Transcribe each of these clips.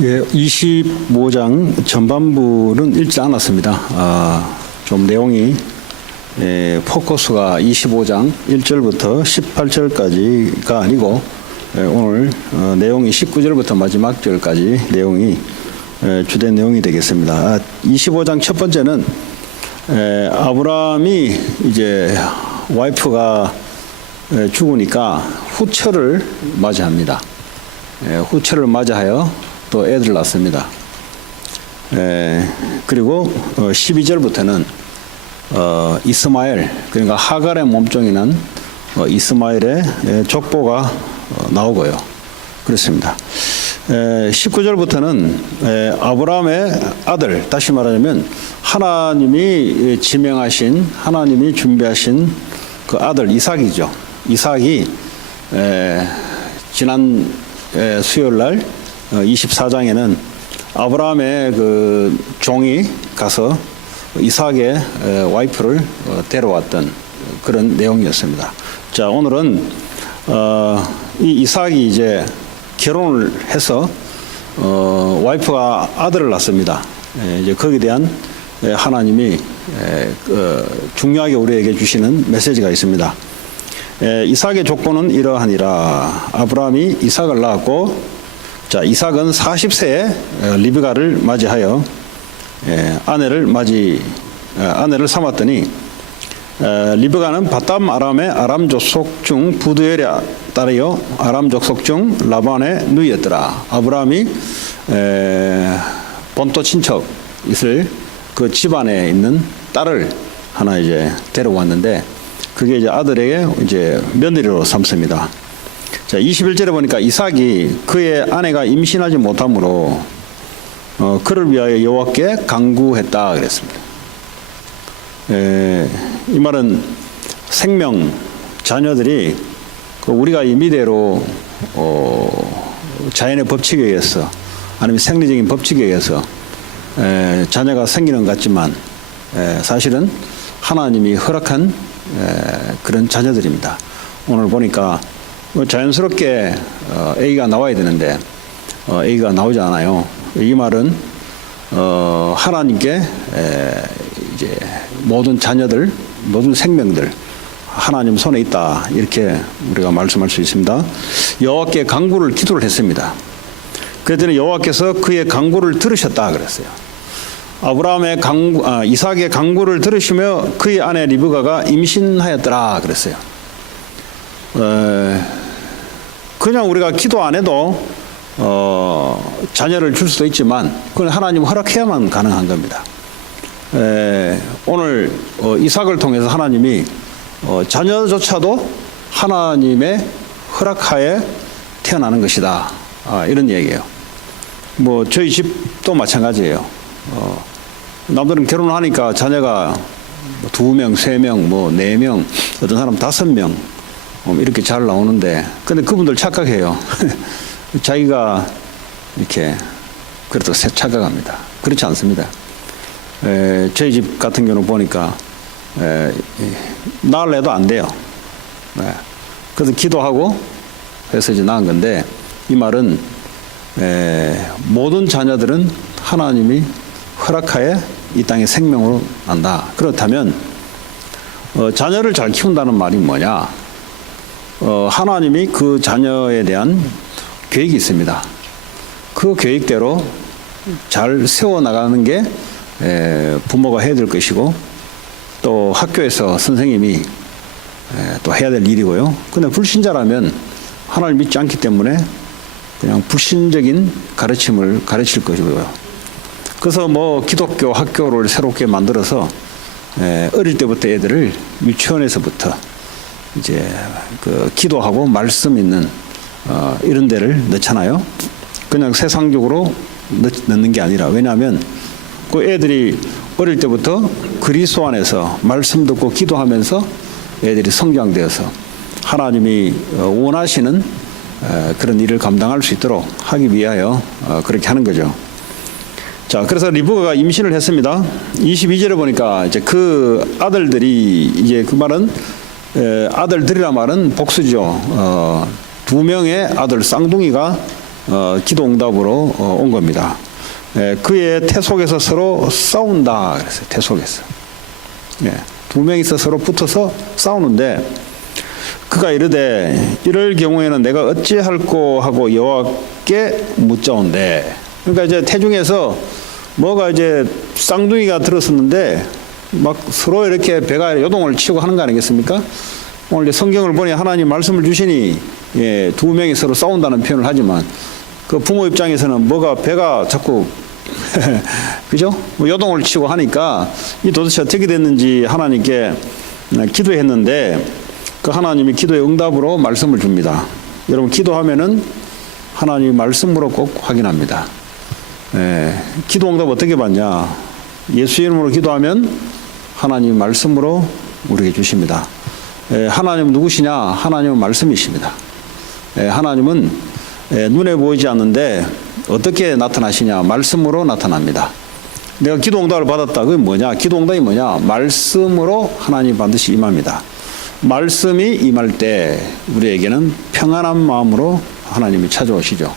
예, 25장 전반부는 읽지 않았습니다. 좀 내용이 포커스가 25장 1절부터 18절까지가 아니고 오늘 내용이 19절부터 마지막 절까지 내용이 주된 내용이 되겠습니다. 25장 첫 번째는 아브라함이 이제 와이프가 죽으니까 후처를 맞이합니다. 후처를 맞이하여 또 애들 낳습니다. 그리고 12절부터는 이스마엘, 그러니까 하갈의 몸종이 난 이스마엘의 족보가 나오고요. 그렇습니다. 19절부터는 아브라함의 아들, 다시 말하자면 하나님이 지명하신, 하나님이 준비하신 그 아들 이삭이죠. 이삭이 지난 수요일 날 24장에는 아브라함의 그 종이 가서 이삭의 와이프를 데려왔던 그런 내용이었습니다. 자, 오늘은 이 이삭이 이제 결혼을 해서 와이프가 아들을 낳습니다. 이제 거기에 대한 하나님이 중요하게 우리에게 주시는 메시지가 있습니다. 이삭의 조건은 이러하니라. 아브라함이 이삭을 낳았고, 자, 이삭은 40세에 리브가를 맞이하여 아내를 삼았더니 리브가는 바담 아람의 아람 족속 중 부두엘의 딸이요 아람 족속 중 라반의 누이였더라. 아브라함이 본토 친척 있을 그 집안에 있는 딸을 하나 이제 데려왔는데, 그게 이제 아들에게 이제 며느리로 삼습니다. 자, 21절에 보니까 이삭이 그의 아내가 임신하지 못하므로 그를 위하여 여호와께 간구했다 그랬습니다. 이 말은 생명, 자녀들이 우리가 임의대로 자연의 법칙에 의해서 아니면 생리적인 법칙에 의해서 자녀가 생기는 것 같지만 사실은 하나님이 허락한 그런 자녀들입니다. 오늘 보니까 자연스럽게 아기가 나와야 되는데 아기가 나오지 않아요. 이 말은 하나님께 이제 모든 자녀들, 모든 생명들 하나님 손에 있다, 이렇게 우리가 말씀할 수 있습니다. 여호와께 간구를 기도를 했습니다. 그랬더니 여호와께서 그의 간구를 들으셨다 그랬어요. 아브라함의 이삭의 간구를 들으시며 그의 아내 리브가가 임신하였더라 그랬어요. 그냥 우리가 기도 안 해도 자녀를 줄 수도 있지만 그건 하나님 허락해야만 가능한 겁니다. 오늘 이삭을 통해서 하나님이 자녀조차도 하나님의 허락하에 태어나는 것이다, 이런 얘기예요. 뭐 저희 집도 마찬가지예요. 남들은 결혼을 하니까 자녀가 2명, 3명, 뭐 4명, 어떤 사람 5명 이렇게 잘 나오는데, 근데 그분들 착각해요. 자기가 이렇게 그래도 착각합니다. 그렇지 않습니다. 저희 집 같은 경우는 보니까 낳으려도 안 돼요. 그래서 기도하고 해서 이제 낳은 건데, 이 말은 모든 자녀들은 하나님이 허락하에 이 땅에 생명으로 난다. 그렇다면 자녀를 잘 키운다는 말이 뭐냐? 하나님이 그 자녀에 대한 계획이 있습니다. 그 계획대로 잘 세워나가는 게 부모가 해야 될 것이고, 또 학교에서 선생님이 또 해야 될 일이고요. 근데 불신자라면 하나님을 믿지 않기 때문에 그냥 불신적인 가르침을 가르칠 것이고요. 그래서 뭐 기독교 학교를 새롭게 만들어서 어릴 때부터 애들을 유치원에서부터 이제 그 기도하고 말씀 있는 이런 데를 넣잖아요. 그냥 세상적으로 넣는 게 아니라, 왜냐하면 그 애들이 어릴 때부터 그리스도 안에서 말씀 듣고 기도하면서 애들이 성장되어서 하나님이 원하시는 그런 일을 감당할 수 있도록 하기 위하여 그렇게 하는 거죠. 자, 그래서 리브가가 임신을 했습니다. 22절에 보니까 이제 그 아들들이, 이제 그 말은 아들들이란 말은 복수죠. 2명의 아들 쌍둥이가 기도 응답으로 온 겁니다. 그의 태 속에서 서로 싸운다 그랬어요. 태 속에서. 두 명이서 서로 붙어서 싸우는데 그가 이르되 이럴 경우에는 내가 어찌할꼬 하고 여호와께 묻자온대. 그러니까 이제 태중에서 뭐가 이제 쌍둥이가 들었었는데 막 서로 이렇게 배가 요동을 치고 하는 거 아니겠습니까? 오늘 이제 성경을 보니 하나님 말씀을 주시니 두 명이 서로 싸운다는 표현을 하지만 그 부모 입장에서는 뭐가 배가 자꾸 그죠? 요동을 치고 하니까 이 도대체 어떻게 됐는지 하나님께 기도했는데 그 하나님이 기도의 응답으로 말씀을 줍니다. 여러분 기도하면은 하나님이 말씀으로 꼭 확인합니다. 기도 응답 어떻게 받냐? 예수 이름으로 기도하면 하나님이 말씀으로 우리에게 주십니다. 하나님은 누구시냐? 하나님은 말씀이십니다. 하나님은 눈에 보이지 않는데 어떻게 나타나시냐? 말씀으로 나타납니다. 내가 기도 응답을 받았다. 그게 뭐냐? 기도 응답이 뭐냐? 말씀으로 하나님 반드시 임합니다. 말씀이 임할 때 우리에게는 평안한 마음으로 하나님이 찾아오시죠.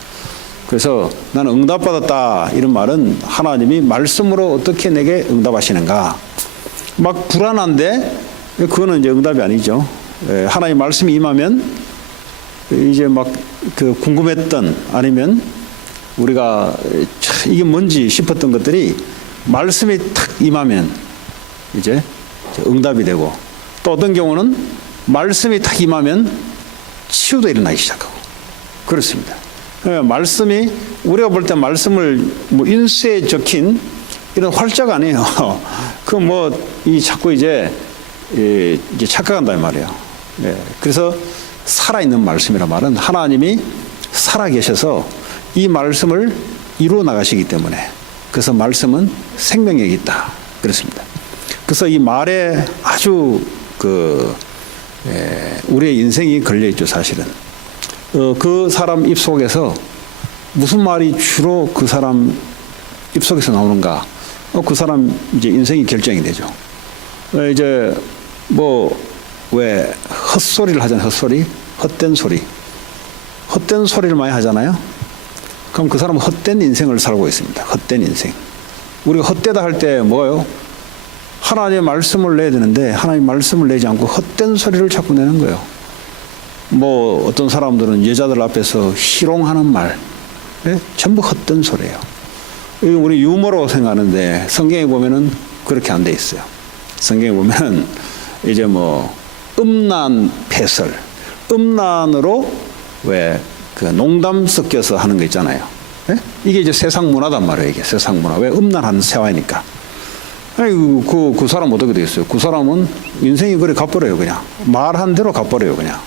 그래서 나는 응답받았다 이런 말은 하나님이 말씀으로 어떻게 내게 응답하시는가. 막 불안한데 그거는 이제 응답이 아니죠. 하나님 말씀이 임하면 이제 막 그 궁금했던 아니면 우리가 이게 뭔지 싶었던 것들이 말씀이 탁 임하면 이제 응답이 되고 또 어떤 경우는 말씀이 탁 임하면 치유도 일어나기 시작하고 그렇습니다. 말씀이 우리가 볼 때 말씀을 뭐 인쇄에 적힌 이런 활자가 아니에요. 그 뭐 이 자꾸 이제 착각한단 말이에요. 그래서 살아있는 말씀이란 말은 하나님이 살아계셔서 이 말씀을 이루어 나가시기 때문에 그래서 말씀은 생명력이 있다. 그렇습니다. 그래서 이 말에 아주 우리의 인생이 걸려 있죠, 사실은. 그 사람 입속에서 무슨 말이 주로 그 사람 입속에서 나오는가? 그 사람 이제 인생이 결정이 되죠. 이제 뭐 왜 헛소리를 하잖아요. 헛소리, 헛된 소리, 헛된 소리를 많이 하잖아요. 그럼 그 사람은 헛된 인생을 살고 있습니다. 헛된 인생. 우리가 헛되다 할 때 뭐예요? 하나님의 말씀을 내야 되는데 하나님의 말씀을 내지 않고 헛된 소리를 자꾸 내는 거예요. 뭐 어떤 사람들은 여자들 앞에서 희롱하는 말, 전부 헛된 소리예요. 이거 우리 유머로 생각하는데 성경에 보면은 그렇게 안 돼 있어요. 성경에 보면 이제 뭐 음란 패설, 음란으로 왜 그 농담 섞여서 하는 거 있잖아요. 이게 이제 세상 문화단 말이에요. 이게 세상 문화. 왜 음란한 세화니까. 아니 그 사람 어떻게 되겠어요? 그 사람은 인생이 그래 가버려요. 그냥 말한 대로 가버려요. 그냥.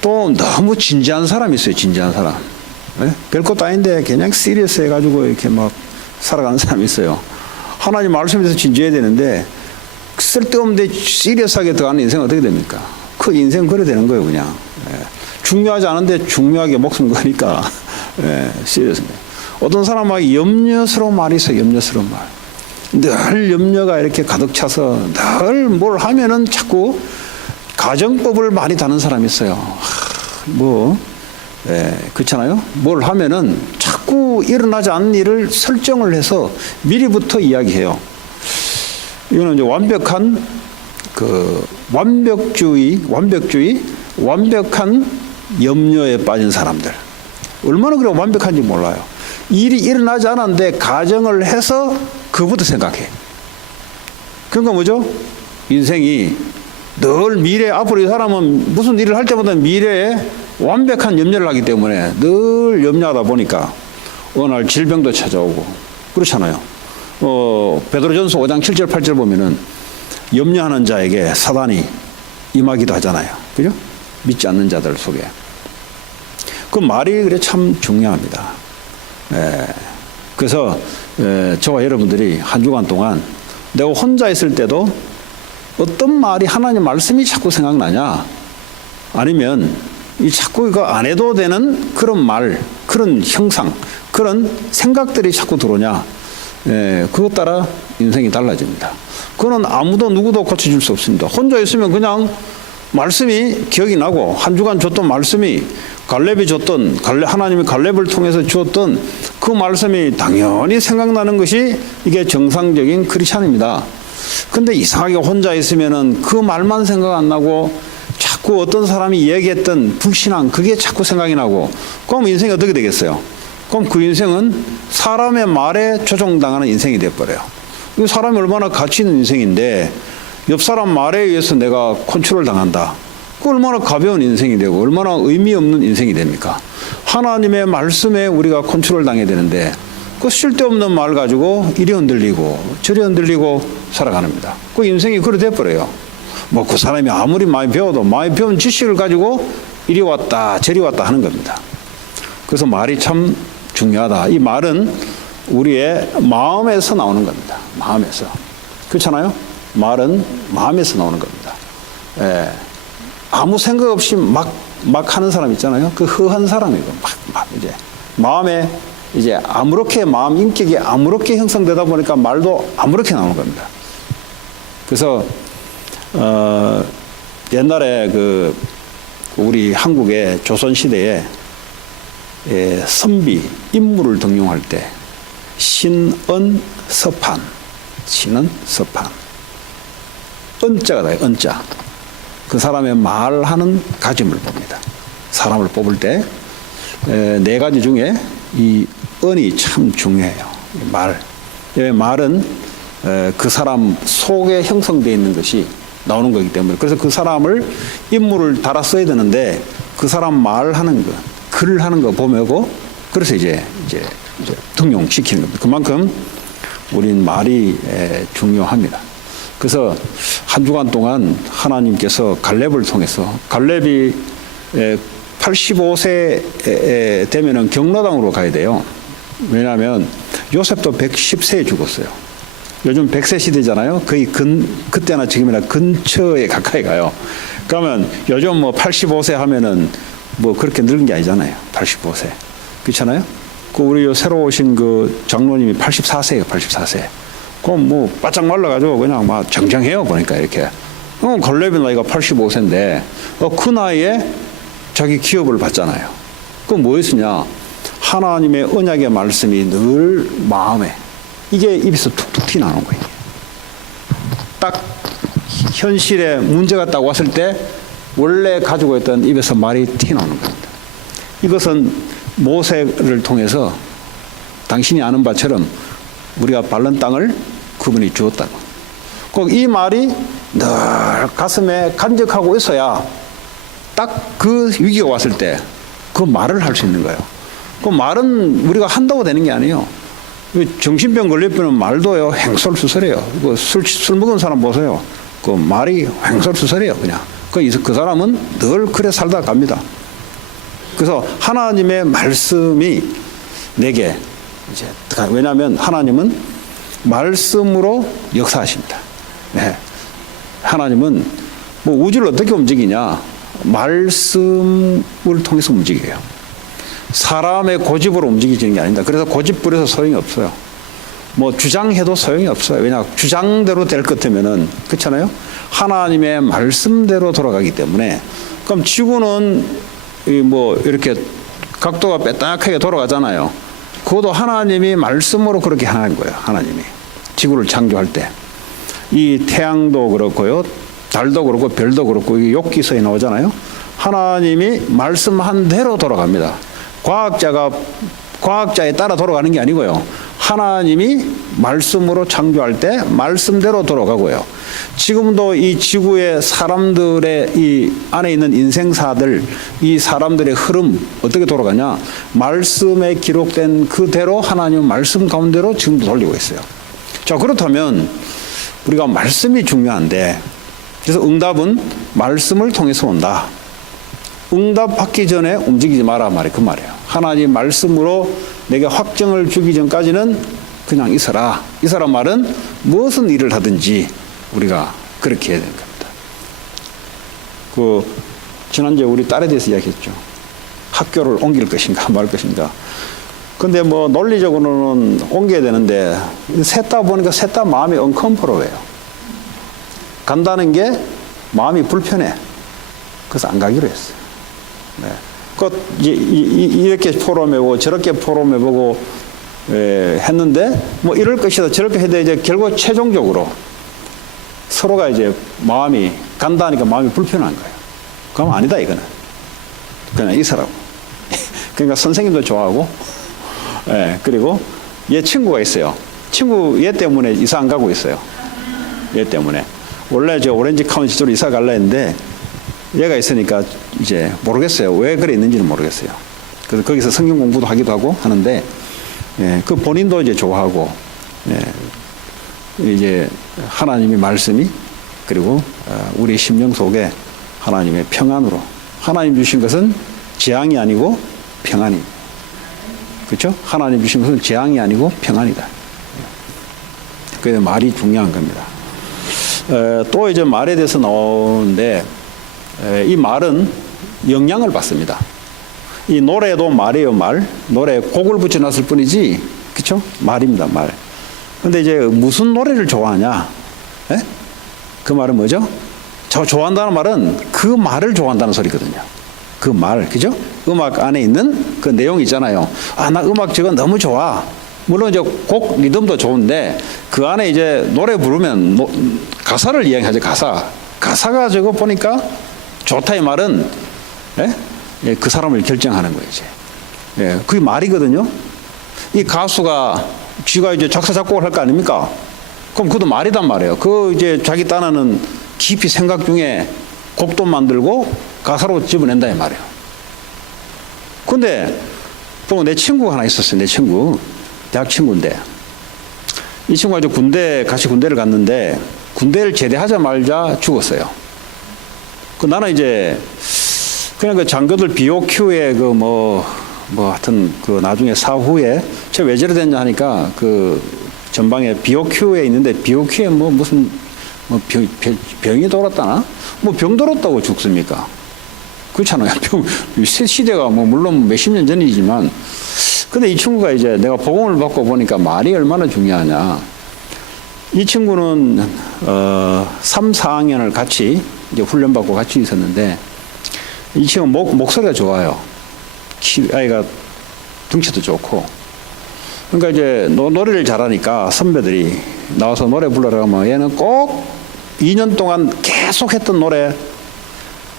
또 너무 진지한 사람이 있어요. 진지한 사람. 별것도 아닌데 그냥 시리어스 해가지고 이렇게 막 살아가는 사람이 있어요. 하나님 말씀에서 진지해야 되는데 쓸데없는데 시리어스하게 들어가는 인생은 어떻게 됩니까? 그 인생 그래 되는 거예요. 그냥. 중요하지 않은데 중요하게 목숨 거니까 시리어스입니다. 어떤 사람은 염려스러운 말이 있어요. 염려스러운 말. 늘 염려가 이렇게 가득 차서 늘 뭘 하면은 자꾸 가정법을 많이 다는 사람이 있어요. 그렇잖아요. 뭘 하면은 자꾸 일어나지 않는 일을 설정을 해서 미리부터 이야기해요. 이거는 이제 완벽한 완벽주의, 완벽한 염려에 빠진 사람들. 얼마나 그래 완벽한지 몰라요. 일이 일어나지 않았는데 가정을 해서 그것부터 생각해. 그러니까 뭐죠? 인생이 늘 미래, 앞으로 이 사람은 무슨 일을 할 때보다 미래에 완벽한 염려를 하기 때문에 늘 염려하다 보니까 어느 날 질병도 찾아오고 그렇잖아요. 베드로전서 5장 7절 8절 보면은 염려하는 자에게 사단이 임하기도 하잖아요. 그죠? 믿지 않는 자들 속에. 그 말이 그래 참 중요합니다. 그래서 저와 여러분들이 한 주간 동안 내가 혼자 있을 때도 어떤 말이 하나님 말씀이 자꾸 생각나냐? 아니면 이 자꾸 이거 안 해도 되는 그런 말, 그런 형상, 그런 생각들이 자꾸 들어오냐? 그것 따라 인생이 달라집니다. 그거는 아무도 누구도 고쳐줄 수 없습니다. 혼자 있으면 그냥 말씀이 기억이 나고 한 주간 줬던 말씀이 갈렙이 줬던 하나님이 갈렙을 통해서 주었던 그 말씀이 당연히 생각나는 것이 이게 정상적인 크리스찬입니다. 근데 이상하게 혼자 있으면은 그 말만 생각 안 나고 자꾸 어떤 사람이 얘기했던 불신앙 그게 자꾸 생각이 나고 그럼 인생이 어떻게 되겠어요? 그럼 그 인생은 사람의 말에 조종당하는 인생이 되어버려요. 이 사람이 얼마나 가치 있는 인생인데 옆 사람 말에 의해서 내가 컨트롤 당한다. 그 얼마나 가벼운 인생이 되고 얼마나 의미 없는 인생이 됩니까? 하나님의 말씀에 우리가 컨트롤 당해야 되는데 그 쓸데없는 말 가지고 이리 흔들리고 저리 흔들리고 살아가는겁니다. 그 인생이 그래 돼버려요. 뭐 그 사람이 아무리 많이 배워도 많이 배운 지식을 가지고 이리 왔다 저리 왔다 하는 겁니다. 그래서 말이 참 중요하다. 이 말은 우리의 마음에서 나오는 겁니다. 마음에서. 그렇잖아요? 말은 마음에서 나오는 겁니다. 예. 아무 생각 없이 막 하는 사람 있잖아요. 그 허한 사람이고 막 이제 마음에 이제 아무렇게 마음 인격이 아무렇게 형성되다 보니까 말도 아무렇게 나오는 겁니다. 그래서 옛날에 그 우리 한국의 조선 시대에 선비 인물을 등용할 때 신은 서판, 신은 서판, 은자가 나요. 은자. 그 사람의 말하는 가짐을 봅니다. 사람을 뽑을 때 네 가지 중에 이 은이 참 중요해요. 말. 말은 그 사람 속에 형성되어 있는 것이 나오는 거기 때문에 그래서 그 사람을 인물을 달아 써야 되는데 그 사람 말하는 거, 글을 하는 거 보면고 그래서 이제 등용시키는 겁니다. 그만큼 우린 말이 중요합니다. 그래서 한 주간 동안 하나님께서 갈렙을 통해서 갈렙이 85세 되면은 경로당으로 가야 돼요. 왜냐하면 요셉도 110세에 죽었어요. 요즘 100세 시대잖아요. 거의 그때나 지금이나 근처에 가까이 가요. 그러면 요즘 뭐 85세 하면은 뭐 그렇게 늙은 게 아니잖아요. 85세. 그렇잖아요? 그 우리 요 새로 오신 그 장로님이 84세예요. 84세. 그럼 뭐 바짝 말라가지고 그냥 막 정정해요. 보니까 이렇게. 갈렙의 나이가 85세인데 그 나이에 자기 기업을 받잖아요. 그럼 뭐였으냐? 하나님의 언약의 말씀이 늘 마음에 이게 입에서 툭툭 튀어나오는 거예요. 딱 현실에 문제가 딱 왔을 때 원래 가지고 있던 입에서 말이 튀어나오는 겁니다. 이것은 모세를 통해서 당신이 아는 바처럼 우리가 밟는 땅을 그분이 주었다고. 꼭 이 말이 늘 가슴에 간직하고 있어야 딱 그 위기가 왔을 때 그 말을 할 수 있는 거예요. 그 말은 우리가 한다고 되는 게 아니에요. 정신병 걸려면 말도요 횡설수설해요. 술 먹은 사람 보세요. 그 말이 횡설수설해요. 그냥 그 사람은 늘 그래 살다 갑니다. 그래서 하나님의 말씀이 내게 이제 왜냐하면 하나님은 말씀으로 역사하십니다. 네. 하나님은 뭐 우주를 어떻게 움직이냐? 말씀을 통해서 움직여요. 사람의 고집으로 움직이지는 게 아닙니다. 그래서 고집 부려서 소용이 없어요. 뭐 주장해도 소용이 없어요. 왜냐 주장대로 될 것 같으면은 그렇잖아요. 하나님의 말씀대로 돌아가기 때문에 그럼 지구는 뭐 이렇게 각도가 빼딱하게 돌아가잖아요. 그것도 하나님이 말씀으로 그렇게 하는 거예요. 하나님이 지구를 창조할 때 이 태양도 그렇고요, 달도 그렇고 별도 그렇고 이게 욥기서에 나오잖아요. 하나님이 말씀한 대로 돌아갑니다. 과학자에 따라 돌아가는 게 아니고요. 하나님이 말씀으로 창조할 때 말씀대로 돌아가고요. 지금도 이 지구의 사람들의 이 안에 있는 인생사들, 이 사람들의 흐름 어떻게 돌아가냐? 말씀에 기록된 그대로 하나님 말씀 가운데로 지금도 돌리고 있어요. 자, 그렇다면 우리가 말씀이 중요한데 그래서 응답은 말씀을 통해서 온다. 응답 받기 전에 움직이지 마라 말이에요. 그 말이에요. 하나님 말씀으로 내게 확정을 주기 전까지는 그냥 있어라. 있어란 말은 무슨 일을 하든지 우리가 그렇게 해야 되는 겁니다. 지난주에 우리 딸에 대해서 이야기했죠. 학교를 옮길 것인가 말 것인가. 근데 뭐 논리적으로는 옮겨야 되는데 셋 다 보니까 셋 다 마음이 언컴포로해요. 간다는 게 마음이 불편해. 그래서 안 가기로 했어요. 네. 이렇게 포럼해보고 저렇게 포럼해보고 했는데 뭐 이럴 것이다 저럴 것이다 이제 결국 최종적으로 서로가 이제 마음이 간다니까 마음이 불편한 거예요. 그럼 아니다 이거는 그냥 있으라고. 그러니까 선생님도 좋아하고 그리고 얘 친구가 있어요. 친구 얘 때문에 이사 안 가고 있어요. 얘 때문에 원래 저 오렌지 카운티 쪽으로 이사 갈라 했는데 얘가 있으니까 이제 모르겠어요. 왜 그래 있는지는 모르겠어요. 그래서 거기서 성경 공부도 하기도 하고 하는데 그 본인도 이제 좋아하고 이제 하나님의 말씀이 그리고 우리 심령 속에 하나님의 평안으로 하나님 주신 것은 재앙이 아니고 평안이 그렇죠? 하나님 주신 것은 재앙이 아니고 평안이다. 그래서 말이 중요한 겁니다. 또 이제 말에 대해서 나오는데 이 말은 영향을 받습니다. 이 노래도 말이에요, 말. 노래에 곡을 붙여놨을 뿐이지, 그렇죠? 말입니다, 말. 근데 이제 무슨 노래를 좋아하냐? 그 말은 뭐죠? 저 좋아한다는 말은 그 말을 좋아한다는 소리거든요. 그 말, 그죠? 음악 안에 있는 그 내용이 있잖아요. 아, 나 음악 저거 너무 좋아. 물론 이제 곡 리듬도 좋은데 그 안에 이제 노래 부르면 가사를 이야기하죠. 가사가 저거 보니까 좋다 이 말은 그 사람을 결정하는 거예요. 이제 그게 말이거든요. 이 가수가 쥐가 이제 작사 작곡을 할 거 아닙니까? 그럼 그것도 말이단 말이에요. 그 이제 자기 딴에는 깊이 생각 중에 곡도 만들고 가사로 집어낸다 이 말이에요. 근데 또 내 친구가 하나 있었어요. 내 친구 대학 친구인데 이 친구가 이제 같이 군대를 갔는데 군대를 제대하자마자 죽었어요. 나는 이제 그냥 그 장교들 BOQ에 하여튼 그 나중에 사후에 제가 왜 저래 됐냐 하니까 그 전방에 BOQ에 있는데 BOQ에 무슨 병이 돌았다나? 병 돌았다고 죽습니까? 그렇잖아요. 시대가 물론 몇십 년 전이지만 근데 이 친구가 이제 내가 복음을 받고 보니까 말이 얼마나 중요하냐. 이 친구는 3, 4학년을 같이 이제 훈련받고 같이 있었는데 이 친구 목소리가 좋아요. 아이가 덩치도 좋고. 그러니까 이제 노래를 잘하니까 선배들이 나와서 노래 불러라 하면 얘는 꼭 2년 동안 계속 했던 노래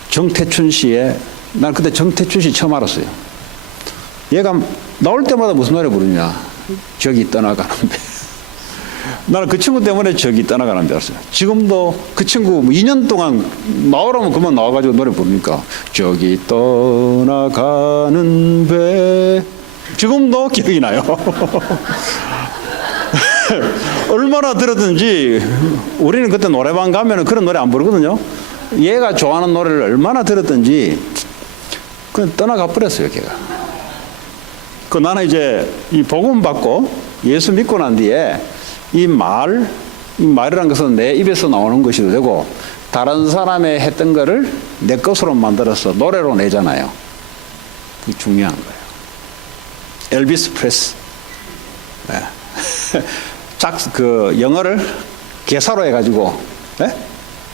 정태춘 씨의 난 그때 정태춘 씨 처음 알았어요. 얘가 나올 때마다 무슨 노래 부르냐. 저기 떠나가는 배. 나는 그 친구 때문에 저기 떠나가는 배 알았어요. 지금도 그 친구 2년 동안 나오라면 그만 나와가지고 노래 부르니까 저기 떠나가는 배 지금도 기억이 나요. 얼마나 들었든지 우리는 그때 노래방 가면은 그런 노래 안 부르거든요. 얘가 좋아하는 노래를 얼마나 들었든지 그냥 떠나가 버렸어요, 걔가. 나는 이제 이 복음 받고 예수 믿고 난 뒤에 이 말이라는 것은 내 입에서 나오는 것이도 되고 다른 사람의 했던 거를 내 것으로 만들어서 노래로 내잖아요. 그게 중요한 거예요. 엘비스 프레스. 영어를 개사로 해가지고,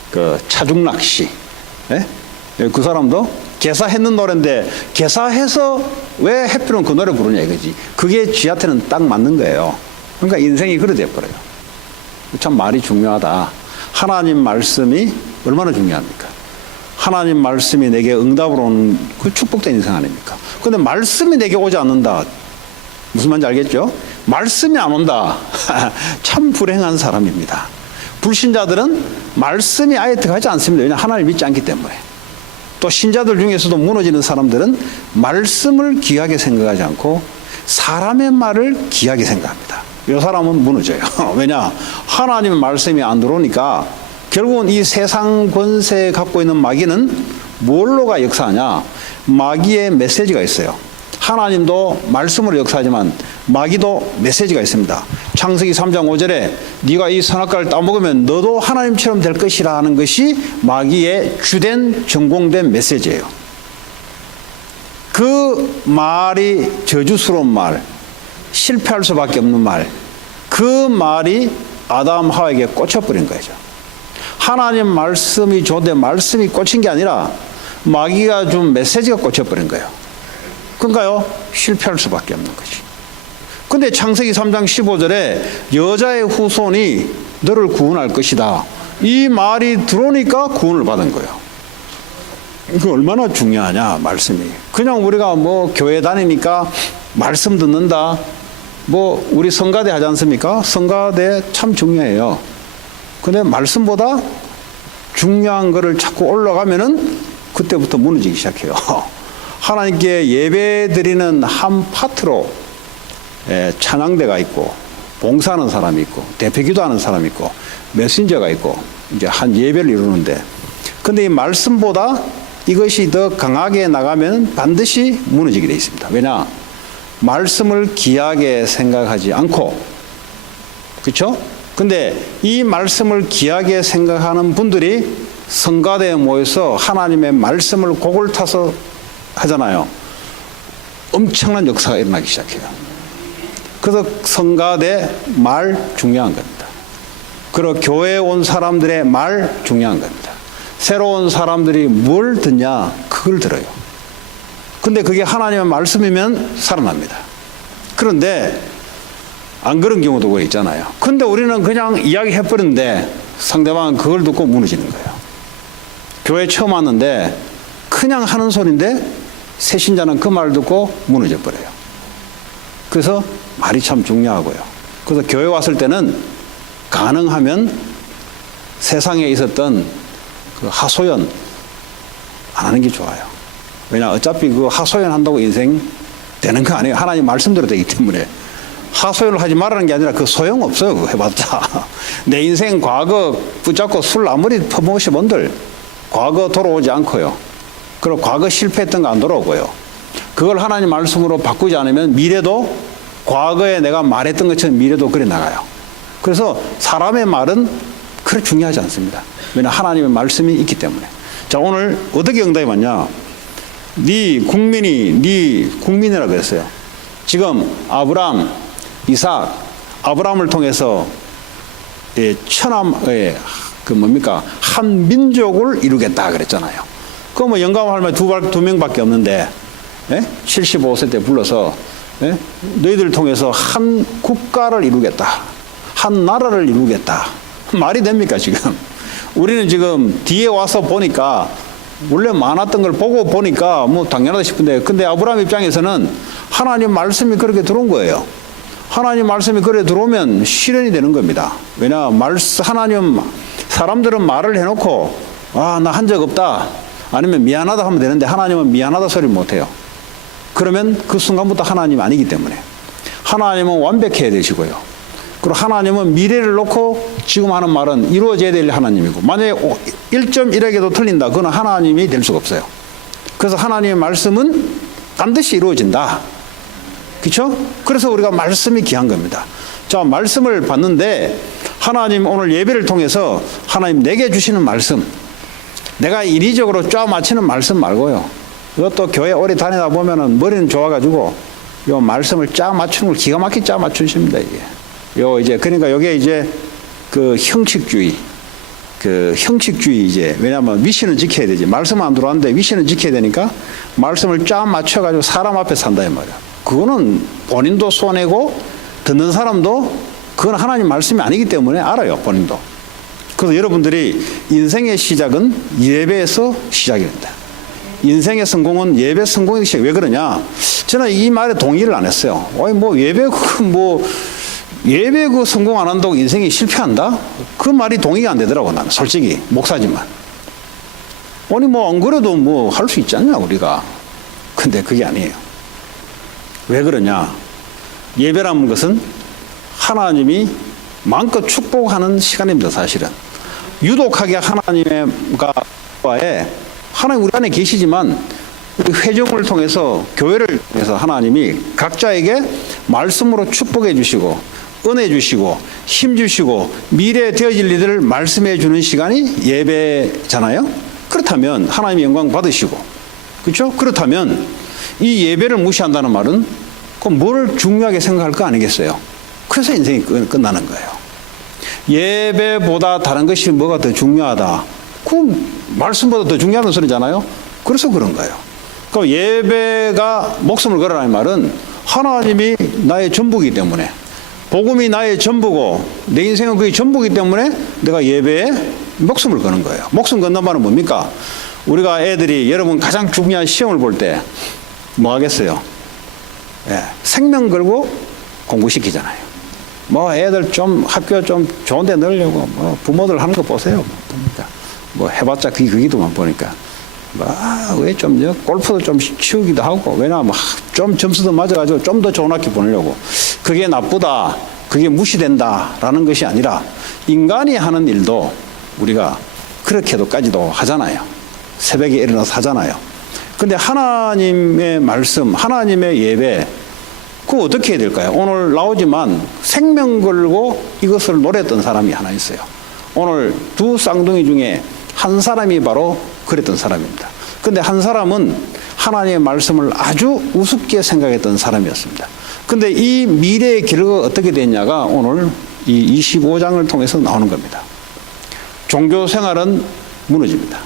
그 차중락씨. 그 사람도 개사했는 노래인데, 개사해서 왜 해피는 그 노래 부르냐 이거지. 그게 쥐한테는 딱 맞는 거예요. 그러니까 인생이 그래 돼버려요. 참 말이 중요하다. 하나님 말씀이 얼마나 중요합니까? 하나님 말씀이 내게 응답으로 오는 그 축복된 인생 아닙니까? 근데 말씀이 내게 오지 않는다. 무슨 말인지 알겠죠? 말씀이 안 온다. 참 불행한 사람입니다. 불신자들은 말씀이 아예 들어가지 않습니다. 왜냐하면 하나님을 믿지 않기 때문에. 또 신자들 중에서도 무너지는 사람들은 말씀을 귀하게 생각하지 않고 사람의 말을 귀하게 생각합니다. 이 사람은 무너져요. 왜냐? 하나님의 말씀이 안 들어오니까 결국은 이 세상 권세 갖고 있는 마귀는 뭘로가 역사하냐? 마귀의 메시지가 있어요. 하나님도 말씀으로 역사하지만 마귀도 메시지가 있습니다. 창세기 3장 5절에 네가 이 선악과를 따먹으면 너도 하나님처럼 될 것이라 하는 것이 마귀의 주된 전공된 메시지예요. 그 말이 저주스러운 말, 실패할 수밖에 없는 말, 그 말이 아담 하와에게 꽂혀버린 거죠. 하나님 말씀이 좋은데 말씀이 꽂힌 게 아니라 마귀가 준 메시지가 꽂혀버린 거예요. 그러니까요, 실패할 수밖에 없는 거지. 근데 창세기 3장 15절에 여자의 후손이 너를 구원할 것이다, 이 말이 들어오니까 구원을 받은 거예요. 이거 얼마나 중요하냐, 말씀이. 그냥 우리가 뭐 교회 다니니까 말씀 듣는다, 뭐 우리 성가대 하지 않습니까? 성가대 참 중요해요. 근데 말씀보다 중요한 거를 자꾸 올라가면은 그때부터 무너지기 시작해요. 하나님께 예배 드리는 한 파트로 찬양대가 있고, 봉사하는 사람이 있고, 대표 기도하는 사람이 있고, 메신저가 있고, 이제 한 예배를 이루는데, 근데 이 말씀보다 이것이 더 강하게 나가면 반드시 무너지게 되어 있습니다. 왜냐? 말씀을 귀하게 생각하지 않고, 그렇죠? 근데 이 말씀을 귀하게 생각하는 분들이 성가대에 모여서 하나님의 말씀을 곡을 타서 하잖아요. 엄청난 역사가 일어나기 시작해요. 그래서 성가대 말 중요한 겁니다. 그리고 교회에 온 사람들의 말 중요한 겁니다. 새로운 사람들이 뭘 듣냐, 그걸 들어요. 근데 그게 하나님의 말씀이면 살아납니다. 그런데 안 그런 경우도 왜 있잖아요. 근데 우리는 그냥 이야기해버렸는데 상대방은 그걸 듣고 무너지는 거예요. 교회 처음 왔는데 그냥 하는 소리인데 새신자는 그 말 듣고 무너져 버려요. 그래서 말이 참 중요하고요. 그래서 교회 왔을 때는 가능하면 세상에 있었던 그 하소연 안 하는 게 좋아요. 왜냐, 어차피 그 하소연 한다고 인생 되는 거 아니에요. 하나님 말씀대로 되기 때문에. 하소연을 하지 말라는 게 아니라 그 소용없어요. 그거 해봤자. 내 인생 과거 붙잡고 술 아무리 퍼먹으시면들 과거 돌아오지 않고요. 그리고 과거 실패했던 거 안 돌아오고요. 그걸 하나님 말씀으로 바꾸지 않으면 미래도 과거에 내가 말했던 것처럼 미래도 그래 나가요. 그래서 사람의 말은 그렇게 중요하지 않습니다. 왜냐, 하나님의 말씀이 있기 때문에. 자, 오늘 어떻게 응답이 왔냐? 네 국민이라고 했어요. 지금 아브람, 이삭, 아브람을 통해서 한 민족을 이루겠다 그랬잖아요. 그거 뭐 영감할 말 두 명밖에 없는데, 75세 때 불러서, 너희들을 통해서 한 국가를 이루겠다, 한 나라를 이루겠다. 말이 됩니까, 지금? 우리는 지금 뒤에 와서 보니까, 원래 많았던 걸 보고 보니까 뭐 당연하다 싶은데, 근데 아브라함 입장에서는 하나님 말씀이 그렇게 들어온 거예요. 하나님 말씀이 그래 들어오면 실현이 되는 겁니다. 왜냐, 하나님, 사람들은 말을 해놓고, 나 한 적 없다, 아니면 미안하다 하면 되는데, 하나님은 미안하다 소리 못해요. 그러면 그 순간부터 하나님이 아니기 때문에. 하나님은 완벽해야 되시고요. 그리고 하나님은 미래를 놓고 지금 하는 말은 이루어져야 될 하나님이고, 만약에 1.1에게도 틀린다, 그건 하나님이 될 수가 없어요. 그래서 하나님의 말씀은 반드시 이루어진다. 그렇죠? 그래서 우리가 말씀이 귀한 겁니다. 자, 말씀을 받는데 하나님 오늘 예배를 통해서 하나님 내게 주시는 말씀, 내가 인위적으로 쫙 맞추는 말씀 말고요. 이것도 교회 오래 다니다 보면은 머리는 좋아가지고 요 말씀을 쫙 맞추는 걸 기가 막히게 쫙 맞추십니다, 이게. 그러니까 요게 이제 그 형식주의 이제, 왜냐하면 위신은 지켜야 되지. 말씀 안 들어왔는데 위신은 지켜야 되니까 말씀을 쫙 맞춰가지고 사람 앞에 산다 이 말이야. 그거는 본인도 손해고 듣는 사람도 그건 하나님 말씀이 아니기 때문에 알아요, 본인도. 그래서 여러분들이 인생의 시작은 예배에서 시작이 된다. 인생의 성공은 예배 성공의 시작. 왜 그러냐? 저는 이 말에 동의를 안 했어요. 예배 그 성공 안 한다고 인생이 실패한다? 그 말이 동의가 안 되더라고, 나는. 솔직히 목사지만. 안 그래도 할 수 있지 않냐, 우리가. 근데 그게 아니에요. 왜 그러냐? 예배라는 것은 하나님이 마음껏 축복하는 시간입니다, 사실은. 유독하게 하나님과의, 하나님 우리 안에 계시지만 우리 회중을 통해서, 교회를 통해서 하나님이 각자에게 말씀으로 축복해 주시고 은혜 주시고 힘 주시고 미래에 되어질 일들을 말씀해 주는 시간이 예배잖아요. 그렇다면 하나님의 영광 받으시고, 그렇죠? 그렇다면 이 예배를 무시한다는 말은 그럼 뭘 중요하게 생각할 거 아니겠어요? 그래서 인생이 끝나는 거예요. 예배보다 다른 것이 뭐가 더 중요하다, 그 말씀보다 더 중요한 소리잖아요. 그래서 그런 거예요. 그 예배가 목숨을 걸어라는 말은 하나님이 나의 전부이기 때문에, 복음이 나의 전부고 내 인생은 그게 전부이기 때문에 내가 예배에 목숨을 거는 거예요. 목숨 건는 말은 뭡니까? 우리가 애들이 여러분 가장 중요한 시험을 볼 때 뭐 하겠어요? 예, 생명 걸고 공부시키잖아요. 뭐 애들 좀 학교 좀 좋은 데 넣으려고 뭐 부모들 하는 거 보세요. 보니까 뭐 해봤자 그기도만 보니까 왜 좀 골프도 좀 치우기도 하고, 왜냐하면 좀 점수도 맞아가지고 좀 더 좋은 학교 보내려고. 그게 나쁘다, 그게 무시된다라는 것이 아니라 인간이 하는 일도 우리가 그렇게도까지도 하잖아요. 새벽에 일어나서 하잖아요. 근데 하나님의 말씀, 하나님의 예배, 그거 어떻게 해야 될까요? 오늘 나오지만 생명 걸고 이것을 노렸던 사람이 하나 있어요. 오늘 두 쌍둥이 중에 한 사람이 바로 그랬던 사람입니다. 근데 한 사람은 하나님의 말씀을 아주 우습게 생각했던 사람이었습니다. 근데 이 미래의 결과가 어떻게 됐냐가 오늘 이 25장을 통해서 나오는 겁니다. 종교 생활은 무너집니다.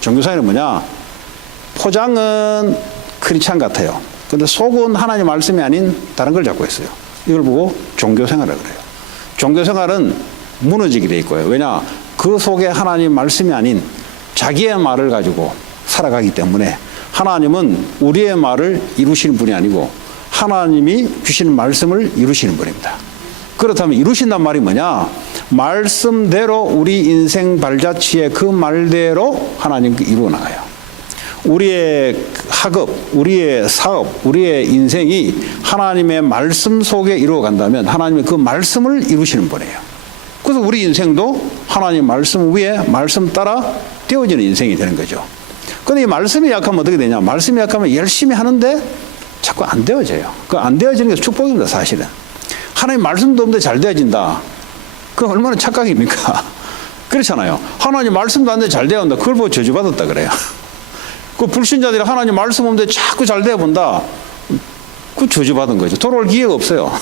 종교 생활은 뭐냐? 포장은 크리스찬 같아요. 근데 속은 하나님 말씀이 아닌 다른 걸 잡고 있어요. 이걸 보고 종교 생활을 그래요. 종교 생활은 무너지게 돼 있고요. 왜냐? 그 속에 하나님 말씀이 아닌 자기의 말을 가지고 살아가기 때문에 하나님은 우리의 말을 이루시는 분이 아니고 하나님이 주시는 말씀을 이루시는 분입니다. 그렇다면 이루신단 말이 뭐냐? 말씀대로 우리 인생 발자취의 그 말대로 하나님께 이루어 나가요. 우리의 학업, 우리의 사업, 우리의 인생이 하나님의 말씀 속에 이루어간다면 하나님의 그 말씀을 이루시는 분이에요. 그래서 우리 인생도 하나님 말씀 위에 말씀 따라 떼어지는 인생이 되는 거죠. 그런데 이 말씀이 약하면 어떻게 되냐? 말씀이 약하면 열심히 하는데 자꾸 안 되어져요. 그 안 되어지는 게 축복입니다, 사실은. 하나님 말씀도 없는데 잘 되어진다. 그건 얼마나 착각입니까? 그렇잖아요. 하나님 말씀도 안 되는데 잘 되어온다. 그걸 보고 저주받았다 그래요. 그 불신자들이 하나님 말씀 없는데 자꾸 잘 되어본다. 그 저주받은 거죠. 돌아올 기회가 없어요.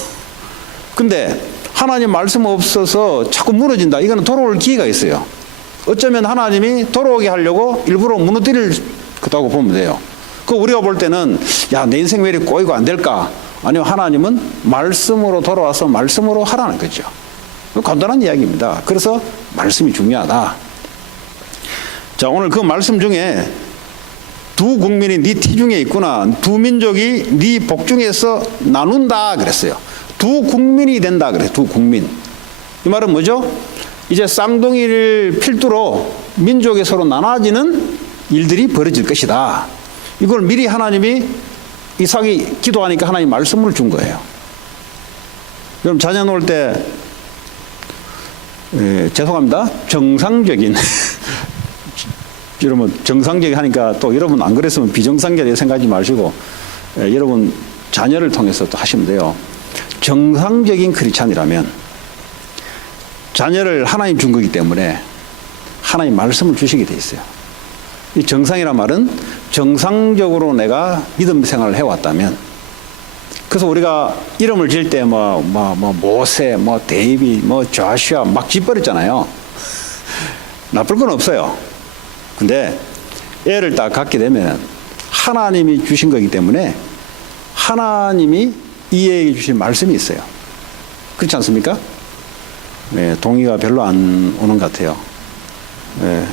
근데 하나님 말씀 없어서 자꾸 무너진다. 이거는 돌아올 기회가 있어요. 어쩌면 하나님이 돌아오게 하려고 일부러 무너뜨릴 거라고 보면 돼요. 그 우리가 볼 때는 야, 내 인생 왜 이렇게 꼬이고 안 될까? 아니면 하나님은 말씀으로 돌아와서 말씀으로 하라는 거죠. 간단한 이야기입니다. 그래서 말씀이 중요하다. 자, 오늘 그 말씀 중에 두 국민이 네 티 중에 있구나. 두 민족이 네 복 중에서 나눈다 그랬어요. 두 국민이 된다 그래요. 두 국민. 이 말은 뭐죠? 이제 쌍둥이를 필두로 민족이 서로 나눠지는 일들이 벌어질 것이다. 이걸 미리 하나님이 이삭이 기도하니까 하나님 말씀을 준 거예요. 여러분 자녀 놓을 때 죄송합니다. 정상적인 여러분 정상적이 하니까 또 여러분 안 그랬으면 비정상적이라고 생각하지 마시고 여러분 자녀를 통해서 또 하시면 돼요. 정상적인 크리스찬이라면 자녀를 하나님 준 거기 때문에 하나님 말씀을 주시게 돼 있어요. 이 정상이란 말은 정상적으로 내가 믿음 생활을 해왔다면, 그래서 우리가 이름을 지을 때 모세, 데이비, 조슈아 막 짓버렸잖아요. 나쁠 건 없어요. 근데 애를 딱 갖게 되면 하나님이 주신 거기 때문에 하나님이 이 애에게 주신 말씀이 있어요. 그렇지 않습니까? 네, 동의가 별로 안 오는 것 같아요. 네.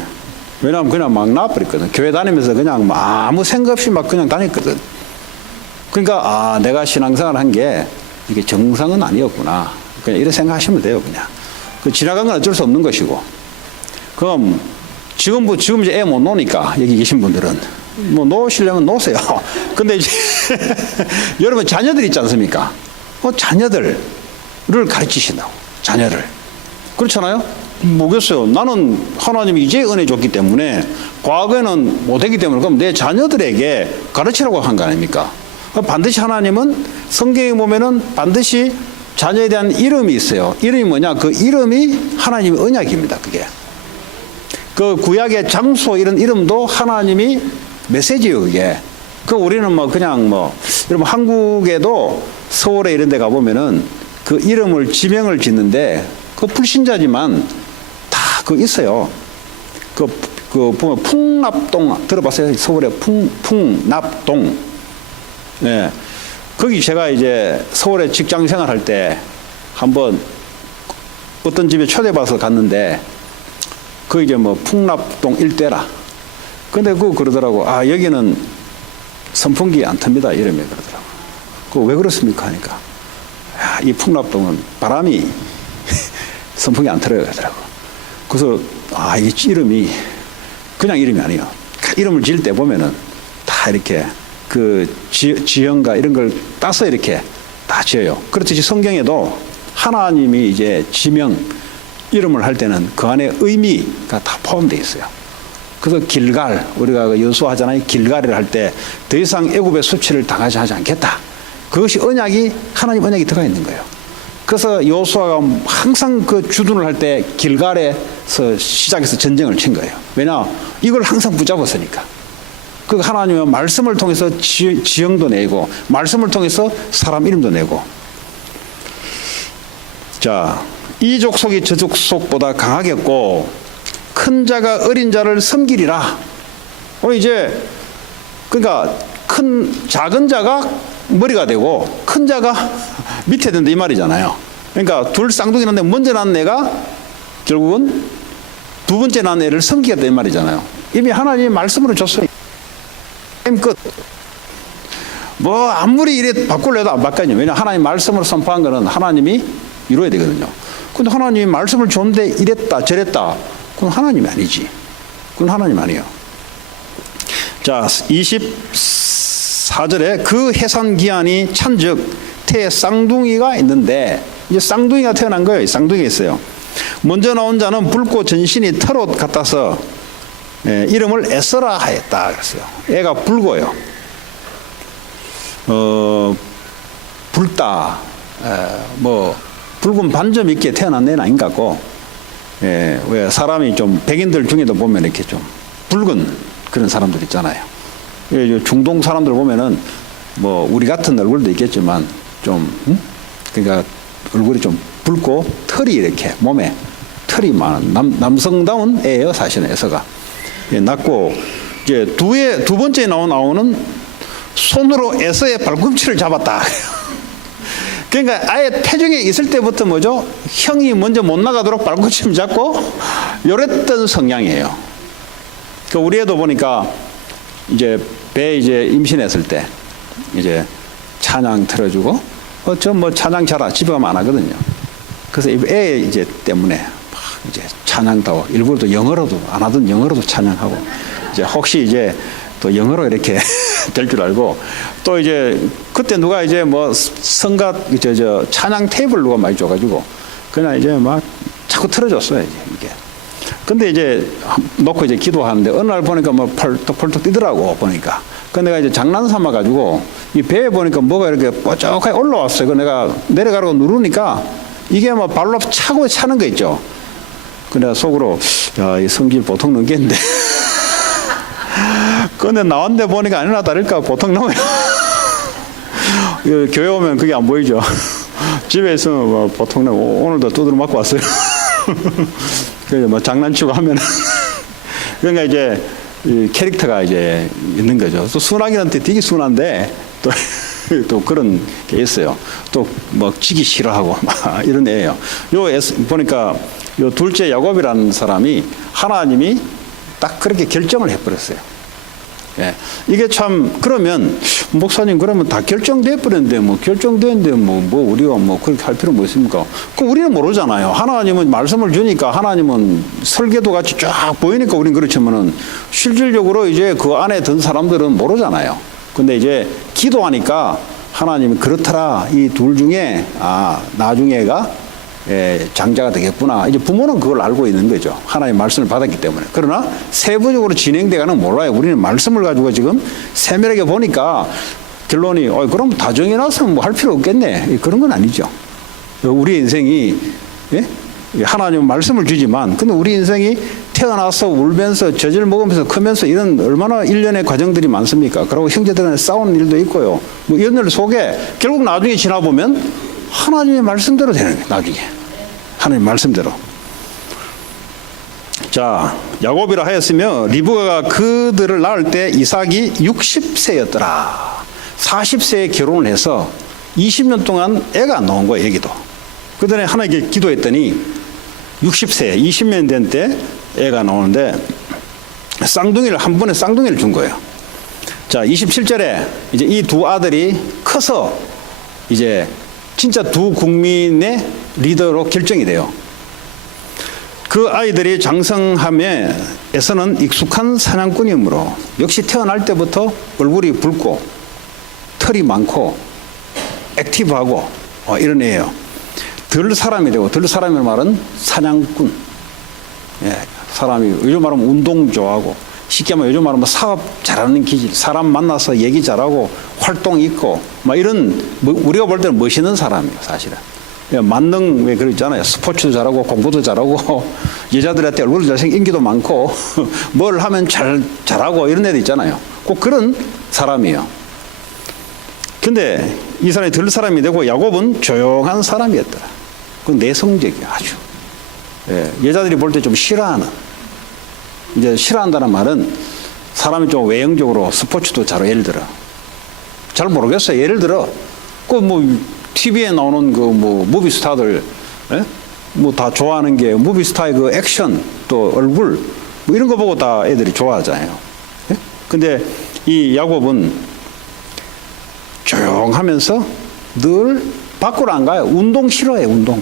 왜냐하면 그냥 막 나와버렸거든. 교회 다니면서 그냥 아무 생각 없이 막 그냥 다녔거든. 그러니까 내가 신앙생활 한 게 이게 정상은 아니었구나. 그냥 이렇게 생각하시면 돼요. 그냥 그 지나간 건 어쩔 수 없는 것이고. 그럼 지금 이제 애 못 노니까 여기 계신 분들은 놓으시려면 놓으세요. 근데 이제 여러분 자녀들 있지 않습니까? 자녀들을 가르치신다고. 자녀를. 그렇잖아요? 뭐겠어요? 나는 하나님이 이제 은혜 줬기 때문에 과거에는 못했기 때문에 그럼 내 자녀들에게 가르치라고 한 거 아닙니까? 반드시 하나님은 성경에 보면은 반드시 자녀에 대한 이름이 있어요. 이름이 뭐냐? 그 이름이 하나님의 언약입니다. 그게. 그 구약의 장소 이런 이름도 하나님이 메시지예요. 그게. 그 우리는 여러분 한국에도 서울에 이런 데 가보면은 그 이름을 지명을 짓는데 그 불신자지만 다 있어요. 그 그 보면 풍납동 들어봤어요? 서울의 풍납동. 예. 거기 제가 이제 서울에 직장 생활할 때 한번 어떤 집에 초대받아서 갔는데 그 이제 뭐 풍납동 일대라. 근데 그거 그러더라고. 아, 여기는 선풍기 안 탑니다. 이러면 그러더라고. 그 왜 그렇습니까? 하니까. 야, 이 풍납동은 바람이 선풍기 안 틀어요. 그러더라고. 그래서 아, 이 이름이 그냥 이름이 아니에요. 이름을 지을 때 보면은 다 이렇게 그 지형과 이런 걸 따서 이렇게 다 지어요. 그렇듯이 성경에도 하나님이 이제 지명, 이름을 할 때는 그 안에 의미가 다 포함되어 있어요. 그래서 길갈, 우리가 그 여수와 하잖아요. 길갈을 할 때 더 이상 애굽의 수치를 당하지 하지 않겠다. 그것이 언약이, 하나님 언약이 들어가 있는 거예요. 그래서 여수아가 항상 그 주둔을 할 때 길갈에서 시작해서 전쟁을 친 거예요. 왜냐? 이걸 항상 붙잡았으니까. 그 하나님의 말씀을 통해서 지형도 내고, 말씀을 통해서 사람 이름도 내고. 자, 이 족속이 저 족속보다 강하겠고, 큰 자가 어린 자를 섬기리라. 이제, 그러니까, 작은 자가 머리가 되고, 큰 자가 밑에 된다, 이 말이잖아요. 그러니까, 둘 쌍둥이 낳는데, 먼저 낳은 애가 결국은 두 번째 낳은 애를 섬기겠다, 이 말이잖아요. 이미 하나님이 말씀으로 줬어요. 끝. 뭐, 아무리 이래 바꾸려도 안 바뀌어요. 왜냐, 하나님 말씀으로 선포한 거는 하나님이 이루어야 되거든요. 근데 하나님이 말씀을 줬는데 이랬다, 저랬다. 그건 하나님이 아니지. 그건 하나님 아니에요. 자, 24절에 그 해산기한이 찬즉 태에 쌍둥이가 있는데, 이제 쌍둥이가 태어난 거예요. 쌍둥이가 있어요. 먼저 나온 자는 붉고 전신이 털옷 같아서 이름을 에스라 하였다 그랬어요. 애가 붉어요. 붉다. 뭐 붉은 반점 있게 태어난 애는 아닌 것 같고, 왜 사람이 좀 백인들 중에도 보면 이렇게 좀 붉은 그런 사람들 있잖아요. 중동 사람들 보면은 뭐 우리 같은 얼굴도 있겠지만 좀 그러니까 얼굴이 좀 붉고 털이 이렇게 몸에 털이 많은 남성다운 애예요. 사실은 에서가 낳고 이제 두 번째 나온 아우는 손으로 에서의 발꿈치를 잡았다. 그러니까 아예 태중에 있을 때부터 뭐죠? 형이 먼저 못 나가도록 발꿈치를 잡고 요랬던 성향이에요. 그 우리 애도 보니까 이제 배 이제 임신했을 때 이제 찬양 틀어주고 저 뭐 찬양 잘하 집에 가면 안 하거든요. 그래서 애 이제 때문에 막 이제 찬양도 일부러 또 영어로도 안 하던 영어로도 찬양하고 이제 혹시 이제 또 영어로 이렇게 될 줄 알고 또 이제 그때 누가 이제 뭐 성가 저 찬양 테이블 누가 많이 줘가지고 그냥 이제 막 자꾸 틀어줬어요 이게. 근데 이제 놓고 이제 기도하는데 어느 날 보니까 뭐 펄떡펄떡 뛰더라고 보니까. 근데 내가 이제 장난 삼아 가지고 이 배에 보니까 뭐가 이렇게 뽀짝하게 올라왔어요. 그 내가 내려가라고 누르니까 이게 뭐 발로 차고 차는 거 있죠. 그래 속으로 야, 이 성질 보통 넘겠는데. 근데 나왔는데 보니까 아니나 다를까 보통 넘어요. 교회 오면 그게 안 보이죠. 집에 있으면 뭐 보통 넘어. 오늘도 두드려 맞고 왔어요. 그래서 뭐 장난치고 하면 그러니까 이제 이 캐릭터가 이제 있는 거죠. 또 순하기한테 되게 순한데 또 그런 게 있어요. 또 뭐 지기 싫어하고 막 이런 애예요. 보니까 요 둘째 야곱이라는 사람이 하나님이 딱 그렇게 결정을 해버렸어요. 예. 이게 참, 그러면, 목사님, 그러면 다 결정돼 버렸는데, 뭐, 결정됐는데, 뭐, 우리가 뭐, 그렇게 할 필요 뭐 있습니까? 그럼 우리는 모르잖아요. 하나님은 말씀을 주니까, 하나님은 설계도 같이 쫙 보이니까 우리는 그렇지만은, 실질적으로 이제 그 안에 든 사람들은 모르잖아요. 근데 이제 기도하니까, 하나님이 그렇더라. 이 둘 중에, 나중에가 장자가 되겠구나. 이제 부모는 그걸 알고 있는 거죠. 하나님의 말씀을 받았기 때문에. 그러나 세부적으로 진행돼가는 몰라요. 우리는 말씀을 가지고 지금 세밀하게 보니까 결론이 그럼 다 정해놔서 뭐 할 필요 없겠네. 그런 건 아니죠. 우리 인생이 하나님은 말씀을 주지만 근데 우리 인생이 태어나서 울면서 젖을 먹으면서 크면서 이런 얼마나 일련의 과정들이 많습니까? 그리고 형제들은 싸우는 일도 있고요. 뭐 이런 일 속에 결국 나중에 지나보면 하나님의 말씀대로 되는 거예요. 나중에 하나님 말씀대로. 자, 야곱이라 하였으며 리브가가 그들을 낳을 때 이삭이 60세였더라. 40세에 결혼을 해서 20년 동안 애가 안 나온 거예요, 애기도. 그 전에 하나님께 기도했더니 60세, 20년 된 때 애가 나오는데 쌍둥이를 한 번에 쌍둥이를 준 거예요. 자, 27절에 이제 이 두 아들이 커서 이제 진짜 두 국민의 리더로 결정이 돼요. 그 아이들이 장성함에 에서는 익숙한 사냥꾼이므로 역시 태어날 때부터 얼굴이 붉고 털이 많고 액티브하고 이런 애예요. 들 사람이 되고, 들 사람이라는 말은 사냥꾼. 예, 사람이 요즘 말하면 운동 좋아하고, 쉽게 말하면 요즘 말하면 사업 잘하는 기질, 사람 만나서 얘기 잘하고 활동 있고 막 이런, 우리가 볼 때는 멋있는 사람이에요, 사실은. 예, 만능 왜 그러잖아요. 스포츠도 잘하고 공부도 잘하고 여자들한테 얼굴도 잘생기고 인기도 많고 뭘 하면 잘하고 이런 애들 있잖아요. 꼭 그런 사람이에요. 근데 이 사람이 들 사람이 되고 야곱은 조용한 사람이었더라. 그 내성적이야, 아주. 예, 여자들이 볼 때 좀 싫어하는. 이제 싫어한다는 말은 사람이 좀 외형적으로 스포츠도 잘하고, 예를 들어. 잘 모르겠어요. 예를 들어, 그 뭐 TV에 나오는 그 뭐 무비 스타들, 뭐 다 좋아하는 게 무비 스타의 그 액션 또 얼굴 뭐 이런 거 보고 다 애들이 좋아하잖아요. 예? 근데 이 야곱은 조용하면서 늘 밖으로 안 가요. 운동 싫어해요, 운동.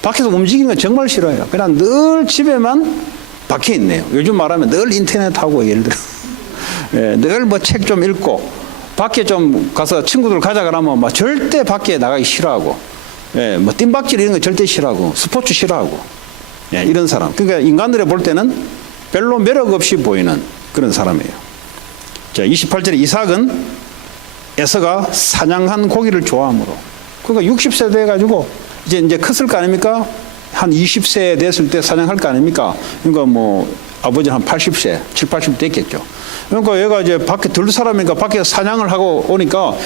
밖에서 움직이는 거 정말 싫어해요. 그냥 늘 집에만 박혀 있네요. 요즘 말하면 늘 인터넷하고, 예를 들어. 예, 늘 뭐 책 좀 읽고, 밖에 좀 가서 친구들 가자 그러면 막 절대 밖에 나가기 싫어하고, 예, 뭐 뜀박질 이런 거 절대 싫어하고, 스포츠 싫어하고, 예, 이런 사람. 그러니까 인간들이 볼 때는 별로 매력 없이 보이는 그런 사람이에요. 자, 28절에 이삭은 에서가 사냥한 고기를 좋아하므로, 그러니까 60세 돼가지고 이제 컸을 거 아닙니까? 한 20세 됐을 때 사냥할 거 아닙니까? 그러니까 뭐 아버지는 한 80세, 7, 80 됐겠죠. 그러니까 얘가 이제 밖에 들 사람이니까 밖에 사냥을 하고 오니까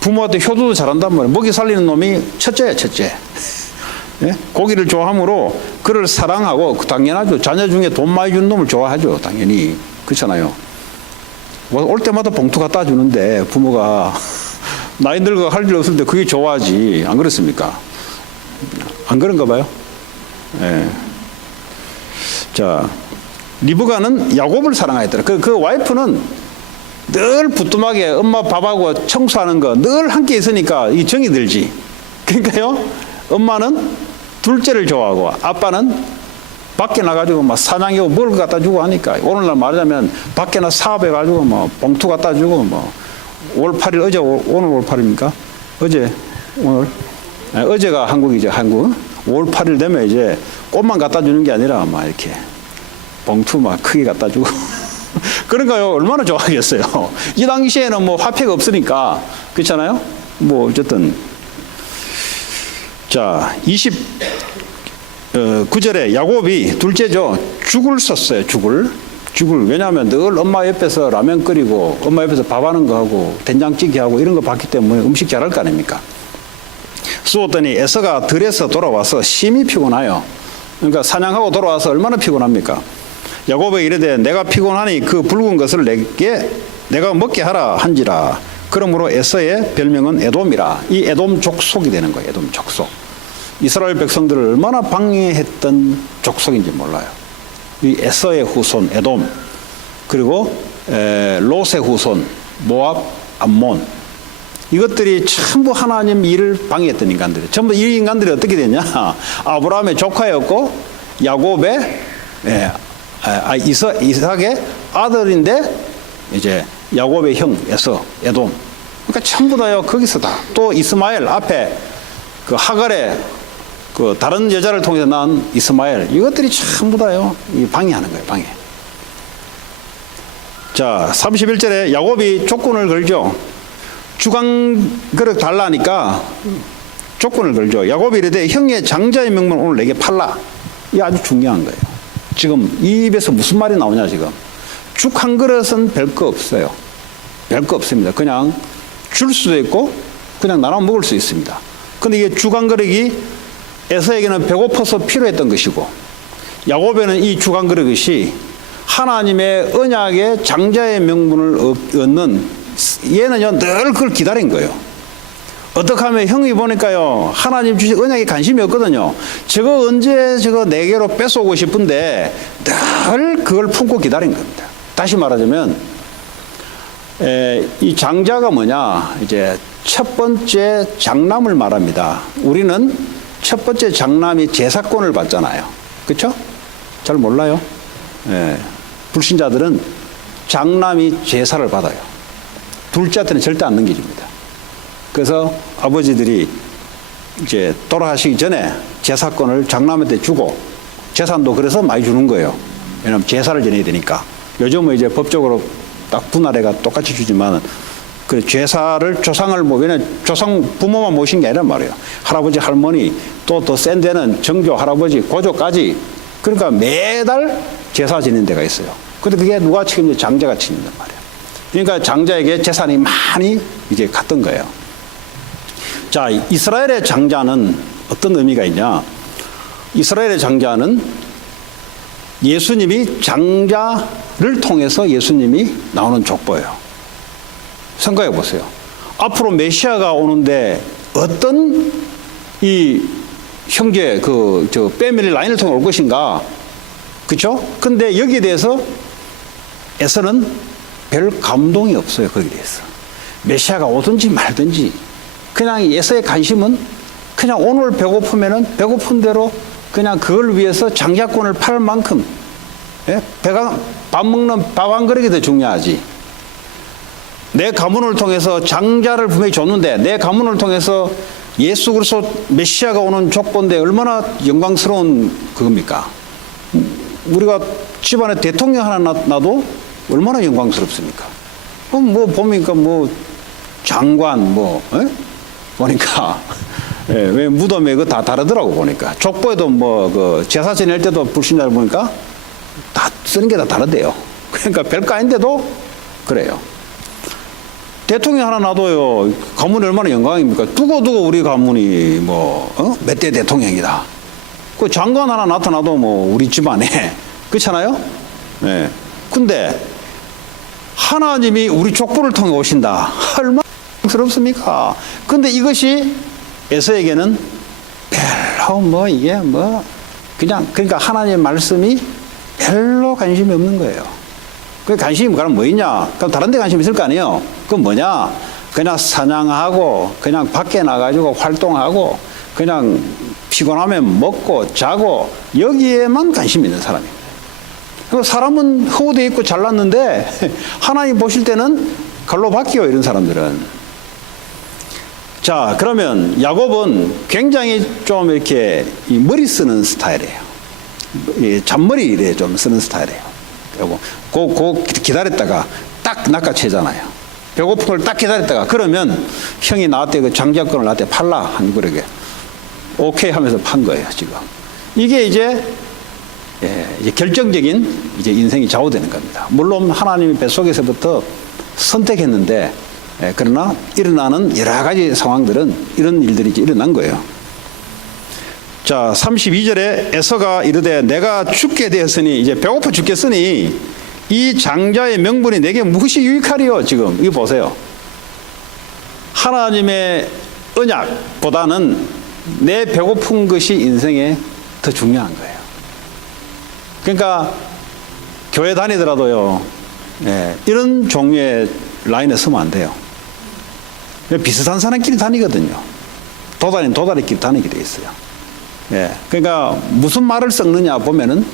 부모한테 효도도 잘한단 말이에요. 먹이 살리는 놈이 첫째야, 첫째. 예? 고기를 좋아하므로 그를 사랑하고, 당연하죠. 자녀 중에 돈 많이 준 놈을 좋아하죠, 당연히. 그렇잖아요. 올 때마다 봉투 갖다 주는데 부모가 나이 늙어 할 일 없을 때 그게 좋아하지. 안 그렇습니까? 안 그런가 봐요. 예. 자, 리브가는 야곱을 사랑하였더라. 그 와이프는 늘 부뚜막에 엄마 밥하고 청소하는 거 늘 함께 있으니까 이 정이 들지. 그러니까요, 엄마는 둘째를 좋아하고 아빠는 밖에 나가지고 막 사냥하고 뭘 갖다 주고 하니까, 오늘날 말하자면 밖에나 사업해가지고 뭐 봉투 갖다 주고, 뭐 올 8일, 어제 오늘 올 8일입니까? 어제 오늘 어제가 한국이죠, 한국. 5월 8일 되면 이제 꽃만 갖다 주는 게 아니라 막 이렇게 봉투 막 크게 갖다 주고 그러니까요, 얼마나 좋아하겠어요. 이 당시에는 뭐 화폐가 없으니까, 그렇잖아요. 뭐 어쨌든. 자, 29절에 야곱이 둘째죠, 죽을 썼어요. 죽을. 왜냐하면 늘 엄마 옆에서 라면 끓이고 엄마 옆에서 밥하는 거 하고 된장찌개 하고 이런 거 봤기 때문에 음식 잘할 거 아닙니까? 쏘았더니 에서가 들에서 돌아와서 심히 피곤하여, 그러니까 사냥하고 돌아와서 얼마나 피곤합니까? 야곱에게 이르되 내가 피곤하니 그 붉은 것을 내가 먹게 하라 한지라. 그러므로 에서의 별명은 에돔이라. 이 에돔 족속이 되는 거예요. 에돔 족속. 이스라엘 백성들을 얼마나 방해했던 족속인지 몰라요. 이 에서의 후손 에돔, 그리고 롯의 후손 모압, 암몬, 이것들이 전부 하나님 일을 방해했던 인간들이에요. 전부 이 인간들이 어떻게 되냐? 아브라함의 조카였고 야곱의 이삭의 아들인데 이제 야곱의 형 에서, 에돔. 그러니까 전부 다요 거기서 다. 또 이스마엘 앞에 그 하갈의 그 다른 여자를 통해서 낳은 이스마엘, 이것들이 전부 다요 이 방해하는 거예요, 방해. 자, 31절에 야곱이 조건을 걸죠. 주간 그릇 달라니까 조건을 걸죠. 야곱이 이르되 형의 장자의 명분 오늘 내게 팔라. 이게 아주 중요한 거예요. 지금 이 입에서 무슨 말이 나오냐, 지금. 죽 한 그릇은 별거 없어요. 별거 없습니다. 그냥 줄 수도 있고 그냥 나눠 먹을 수 있습니다. 근데 이게 죽 한 그릇이 에서에게는 배고파서 필요했던 것이고, 야곱에는 이 주간 그릇이 하나님의 언약의 장자의 명분을 얻는, 얘는요 늘 그걸 기다린 거예요. 어떻게 하면 형이 보니까요 하나님 주신 언약에 관심이 없거든요. 저거 언제 저거 내게로 뺏어오고 싶은데 늘 그걸 품고 기다린 겁니다. 다시 말하자면 이 장자가 뭐냐, 이제 첫 번째 장남을 말합니다. 우리는 첫 번째 장남이 제사권을 받잖아요. 그렇죠? 잘 몰라요. 불신자들은 장남이 제사를 받아요. 둘째한테는 절대 안 넘겨줍니다. 그래서 아버지들이 이제 돌아가시기 전에 제사권을 장남한테 주고, 재산도 그래서 많이 주는 거예요. 왜냐하면 제사를 지내야 되니까. 요즘은 이제 법적으로 딱 분할해가 똑같이 주지만, 그 제사를 조상을 왜냐면 조상 부모만 모신 게 아니란 말이에요. 할아버지, 할머니, 또 더 센 데는 정조, 할아버지, 고조까지. 그러니까 매달 제사 지내는 데가 있어요. 근데 그게 누가 책임져? 장자가 책임진단 말이에요. 그러니까 장자에게 재산이 많이 이제 갔던 거예요. 자, 이스라엘의 장자는 어떤 의미가 있냐? 이스라엘의 장자는 예수님이 장자를 통해서 예수님이 나오는 족보예요. 생각해 보세요. 앞으로 메시아가 오는데 어떤 이 형제 패밀리 라인을 통해 올 것인가? 그렇죠? 근데 여기에 대해서 에서는 별 감동이 없어요. 거기에 대해서. 메시아가 오든지 말든지 그냥 에서의 관심은 그냥 오늘 배고프면은 배고픈 대로 그냥 그걸 위해서 장자권을 팔 만큼, 밥 먹는 밥 한 그릇이 더 중요하지. 내 가문을 통해서 장자를 분명히 줬는데 내 가문을 통해서 예수 그리스도 메시아가 오는 족보인데 얼마나 영광스러운 그겁니까? 우리가 집안에 대통령 하나 놔도 얼마나 영광스럽습니까? 뭐 보니까 뭐 장관 보니까 왜 무덤에 그 다 다르더라고. 보니까 족보에도 뭐 그 제사 지낼 때도 불신자를 보니까 다 쓰는 게 다 다르대요. 그러니까 별거 아닌데도 그래요. 대통령 하나 놔둬요. 가문이 얼마나 영광입니까? 두고두고 우리 가문이 몇 대 대통령이다. 그 장관 하나 나타나도 뭐 우리 집안에 그렇잖아요. 네. 근데 하나님이 우리 족보를 통해 오신다. 얼마나 스럽습니까? 근데 이것이 에서에게는 별로 이게 그냥 그러니까 하나님의 말씀이 별로 관심이 없는 거예요. 그 관심이 뭐 있냐? 그럼 다른 데 관심이 있을 거 아니에요? 그건 뭐냐? 그냥 사냥하고 그냥 밖에 나가지고 활동하고 그냥 피곤하면 먹고 자고 여기에만 관심이 있는 사람이에요. 사람은 허우대 있고 잘났는데 하나님 보실 때는 갈로 바뀌어 이런 사람들은. 자, 그러면 야곱은 굉장히 좀 이렇게 이 머리 쓰는 스타일이에요. 이 잔머리를 좀 쓰는 스타일이에요. 그리고 기다렸다가 딱 낚아채잖아요. 배고픈 걸 딱 기다렸다가 그러면 형이 나한테 그 장자권을 나한테 팔라 한 그러게 오케이 하면서 판 거예요 지금. 이게 이제 결정적인 이제 인생이 좌우되는 겁니다. 물론 하나님이 뱃속에서부터 선택했는데 그러나 일어나는 여러 가지 상황들은 이런 일들이 이제 일어난 거예요. 자, 32절에 에서가 이르되 내가 죽게 되었으니 이제 배고파 죽겠으니 이 장자의 명분이 내게 무엇이 유익하리요? 지금 이거 보세요. 하나님의 언약보다는 내 배고픈 것이 인생에 더 중요한 거예요. 그러니까 교회 다니더라도요, 이런 종류의 라인에 서면 안 돼요. 비슷한 사람끼리 다니거든요. 도다리끼리 다니게 돼 있어요. 그러니까 무슨 말을 섞느냐 보면은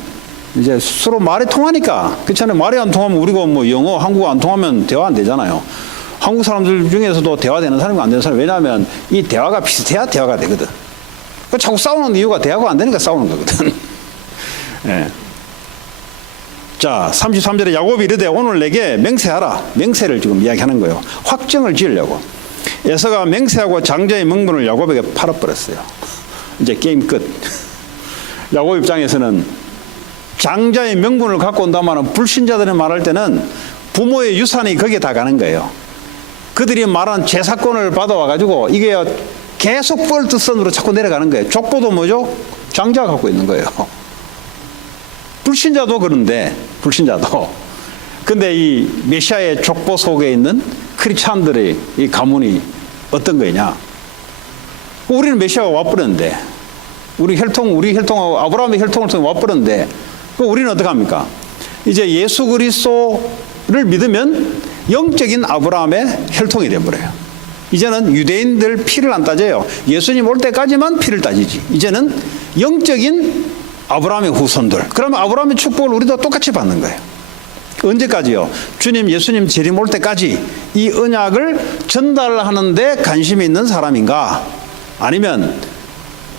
이제 서로 말이 통하니까. 그렇잖아요. 말이 안 통하면 우리가 뭐 영어, 한국어 안 통하면 대화 안 되잖아요. 한국 사람들 중에서도 대화되는 사람이 안 되는 사람. 왜냐하면 이 대화가 비슷해야 대화가 되거든. 자꾸 싸우는 이유가 대화가 안 되니까 싸우는 거거든. 자, 33절에 야곱이 이르되 오늘 내게 맹세하라. 맹세를 지금 이야기하는 거예요. 확정을 지으려고. 에서가 맹세하고 장자의 명분을 야곱에게 팔아버렸어요. 이제 게임 끝. 야곱 입장에서는 장자의 명분을 갖고 온다면 불신자들이 말할 때는 부모의 유산이 거기에 다 가는 거예요. 그들이 말한 제사권을 받아와가지고 이게 계속 뻘뜻선으로 자꾸 내려가는 거예요. 족보도 뭐죠? 장자가 갖고 있는 거예요. 불신자도 그런데, 불신자도. 근데 이 메시아의 족보 속에 있는 크리스찬들의 이 가문이 어떤 거냐? 우리는 메시아가 와버렸는데, 우리 혈통하고 아브라함의 혈통을 통해 와버렸는데, 우리는 어떻게 합니까? 이제 예수 그리스도를 믿으면 영적인 아브라함의 혈통이 되어버려요. 이제는 유대인들 피를 안 따져요. 예수님 올 때까지만 피를 따지지. 이제는 영적인 아브라함의 후손들. 그러면 아브라함의 축복을 우리도 똑같이 받는 거예요. 언제까지요? 주님, 예수님 재림 올 때까지 이 언약을 전달하는 데 관심이 있는 사람인가? 아니면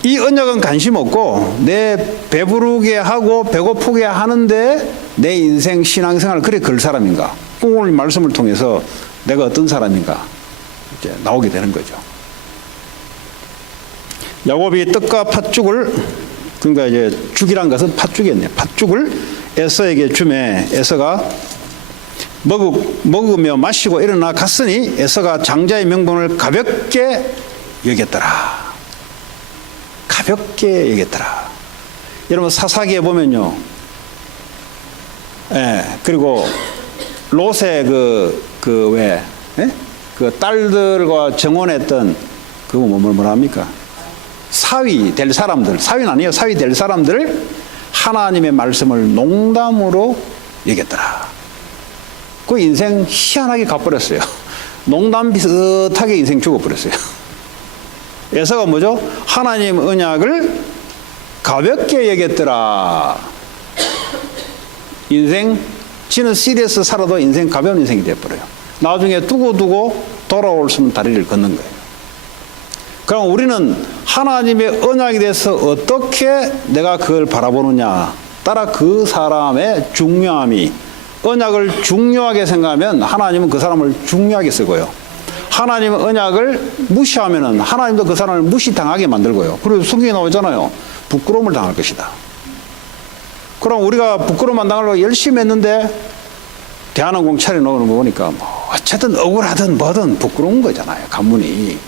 이 언약은 관심 없고 내 배부르게 하고 배고프게 하는데 내 인생 신앙생활을 그래 걸 사람인가? 오늘 말씀을 통해서 내가 어떤 사람인가 이제 나오게 되는 거죠. 야곱이 떡과 팥죽을, 그러니까 이제 죽이란 것은 팥죽이었네요. 팥죽을 에서에게 주매 에서가 먹으며 마시고 일어나 갔으니 에서가 장자의 명분을 가볍게 여겼더라. 가볍게 여겼더라. 여러분 사사기에 보면요. 예, 그리고 롯의 그 딸들과 정혼했던 그거 뭐라 합니까? 사위 될 사람들, 사위는 아니에요. 사위 될 사람들을 하나님의 말씀을 농담으로 여겼더라. 그 인생 희한하게 가버렸어요. 농담 비슷하게 인생 죽어버렸어요. 에서가 뭐죠? 하나님 언약을 가볍게 여겼더라. 인생, 지는 시리어스 살아도 인생 가벼운 인생이 되어버려요. 나중에 두고 돌아올 수 있는 다리를 걷는 거예요. 그럼 우리는 하나님의 언약에 대해서 어떻게 내가 그걸 바라보느냐 따라 그 사람의 중요함이, 언약을 중요하게 생각하면 하나님은 그 사람을 중요하게 쓰고요. 하나님의 언약을 무시하면은 하나님도 그 사람을 무시당하게 만들고요. 그리고 성경에 나오잖아요. 부끄러움을 당할 것이다. 그럼 우리가 부끄러움만 당하려고 열심히 했는데 대한항공 차려놓는 거 보니까 뭐 어쨌든 억울하든 뭐든 부끄러운 거잖아요. 가문이.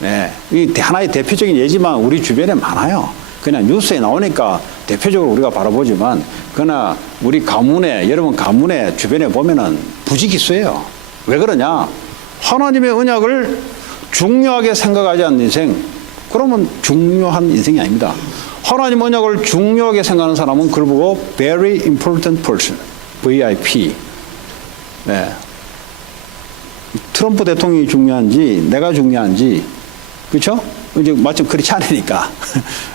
네. 이 하나의 대표적인 예지만 우리 주변에 많아요. 그냥 뉴스에 나오니까 대표적으로 우리가 바라보지만, 그러나 우리 가문에, 여러분 가문에 주변에 보면은 부지기수예요. 왜 그러냐? 하나님의 언약을 중요하게 생각하지 않는 인생, 그러면 중요한 인생이 아닙니다. 하나님 언약을 중요하게 생각하는 사람은 그걸 보고 very important person, VIP. 네. 트럼프 대통령이 중요한지 내가 중요한지, 그렇죠? 이제 마침 그렇지 않으니까.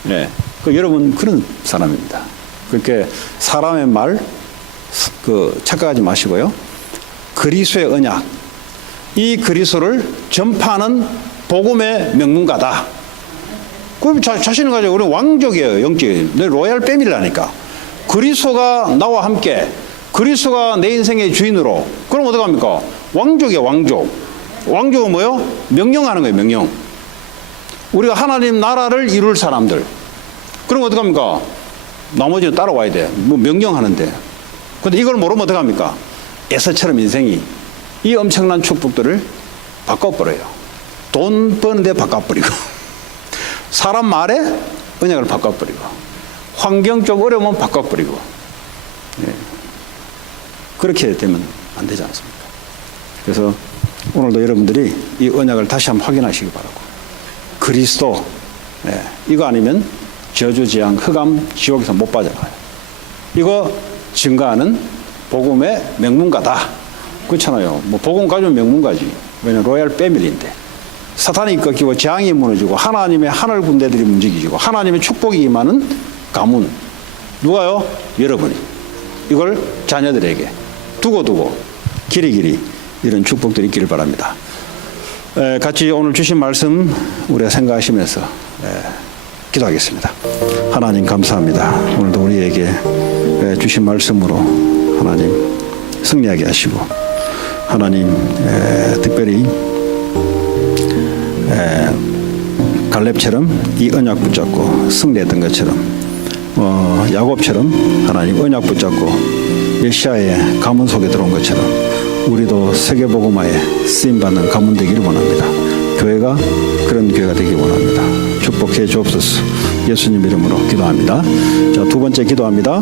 네. 여러분 그런 사람입니다. 그렇게 사람의 말 착각하지 마시고요. 그리스도의 언약, 이 그리스도를 전파하는 복음의 명문가다. 그럼 자신을 가지고 우리 왕족이에요. 영적인 로얄 패밀리라니까. 그리스도가 나와 함께, 그리스도가 내 인생의 주인으로. 그럼 어떡합니까? 왕족이에요. 왕족. 왕족은 뭐요? 명령하는 거예요. 명령. 우리가 하나님 나라를 이룰 사람들. 그럼 어떡합니까? 나머지는 따라와야 돼. 뭐 명령하는데. 근데 이걸 모르면 어떡합니까? 에서처럼 인생이 이 엄청난 축복들을 바꿔버려요. 돈 버는데 바꿔버리고, 사람 말에 언약을 바꿔버리고, 환경 좀 어려우면 바꿔버리고. 네. 그렇게 되면 안 되지 않습니까? 그래서 오늘도 여러분들이 이 언약을 다시 한번 확인하시기 바라고, 그리스도, 네. 이거 아니면 저주지향 흑암 지옥에서 못 빠져나가요. 이거 증거하는 복음의 명문가다. 그렇잖아요. 뭐 복음 가지면 명문가지. 왜냐면 로얄 패밀리인데. 사탄이 꺾이고 재앙이 무너지고 하나님의 하늘 군대들이 움직이고 하나님의 축복이 임하는 가문. 누가요? 여러분이. 이걸 자녀들에게 두고 길이길이 이런 축복들이 있기를 바랍니다. 같이 오늘 주신 말씀 우리가 생각하시면서 기도하겠습니다. 하나님 감사합니다. 오늘도 우리에게 주신 말씀으로 하나님 승리하게 하시고, 하나님 특별히 갈렙처럼 이 언약 붙잡고 승리했던 것처럼, 야곱처럼 하나님 언약 붙잡고 메시아의 가문 속에 들어온 것처럼 우리도 세계복음화에 쓰임받는 가문 되기를 원합니다. 교회가 그런 교회가 되기를 원합니다. 축복해 주옵소서. 예수님 이름으로 기도합니다. 자, 두 번째 기도합니다.